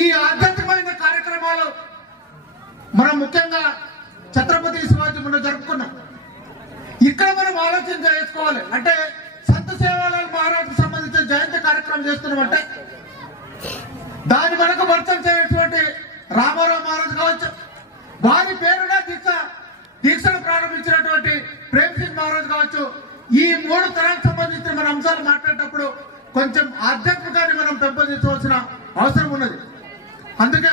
ఈ ఆధ్యాత్మికమైన కార్యక్రమాలు మనం ముఖ్యంగా ఛత్రపతి శివాజీ మనం జరుపుకున్నాం. ఇక్కడ మనం ఆలోచన చేసుకోవాలి. అంటే సంత సేవాలాల్ మహారాజ్కి సంబంధించిన జయంతి కార్యక్రమం చేస్తున్నామంటే దాని మనకు వర్తం చేయటువంటి రామారావు మహారాజ్ కావచ్చు, వారి పేరున దీక్షను ప్రారంభించినటువంటి ప్రేమ్ సింగ్ మహారాజ్ కావచ్చు. ఈ 3 తరాలకు సంబంధించిన మన అంశాలు మాట్లాడేటప్పుడు కొంచెం ఆధ్యాత్మికాన్ని మనం పెంపొందించవలసిన అవసరం ఉన్నది. అందుకే